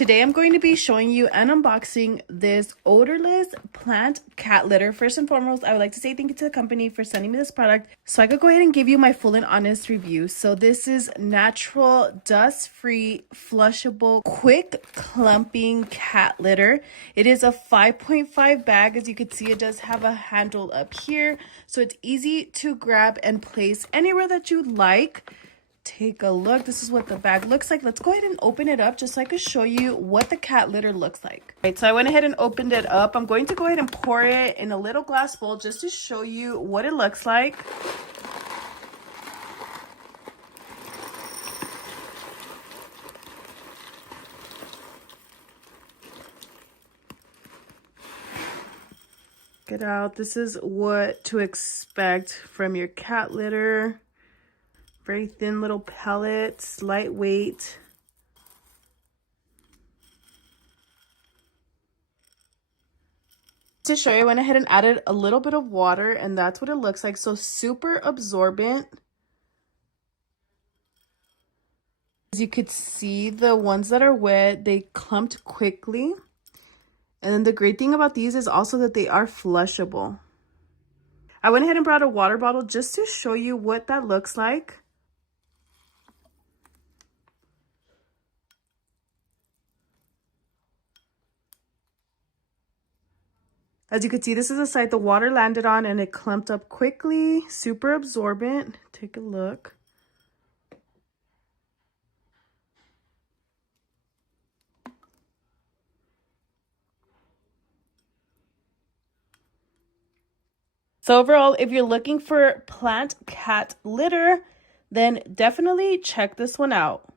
Today I'm going to be showing you and unboxing this odorless plant cat litter. First and foremost, I would like to say thank you to the company for sending me this product so I could go ahead and give you my full and honest review. So this is natural, dust-free, flushable, quick clumping cat litter. It is a 5.5 bag. As you can see, it does have a handle up here, so it's easy to grab and place anywhere that you like. Take a look. This is what the bag looks like. Let's go ahead and open it up just so I can show you what the cat litter looks like. All right, so I went ahead and opened it up. I'm going to go ahead and pour it in a little glass bowl just to show you what it looks like. Get out. This is what to expect from your cat litter. Very thin little pellets, lightweight. To show you, I went ahead and added a little bit of water, and that's what it looks like. So super absorbent. As you could see, the ones that are wet, they clumped quickly. And then the great thing about these is also that they are flushable. I went ahead and brought a water bottle just to show you what that looks like. As you can see, this is the side the water landed on and it clumped up quickly, super absorbent. Take a look. So overall, if you're looking for plant cat litter, then definitely check this one out.